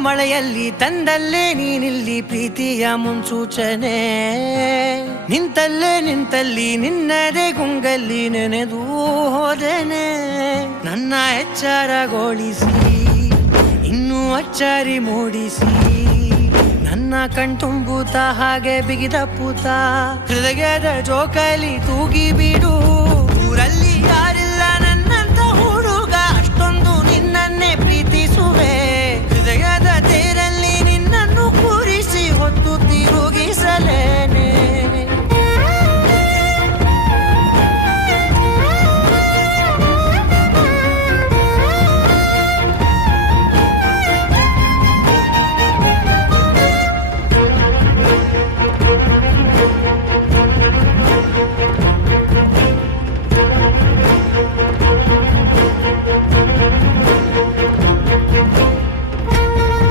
ಮಳೆಯಲ್ಲಿ ತಂದಲ್ಲೇ ನೀನಿಲ್ಲಿ ಪ್ರೀತಿಯ ಮುನ್ಸೂಚನೆ ನಿಂತಲ್ಲಿ ನಿನ್ನದೇ ಗುಂಗಲ್ಲಿ ನೆನೆದು ಹೋದನೆ ನನ್ನ ಎಚ್ಚರಗೊಳಿಸಿ ಇನ್ನೂ ಅಚ್ಚರಿ ಮೂಡಿಸಿ ನನ್ನ ಕಣ್ತುಂಬುತ್ತ ಹಾಗೆ ಬಿಗಿದ ಪೂತ ಹೃದಯದ ಜೋಕಾಲಿ ತೂಗಿ ಬಿಡು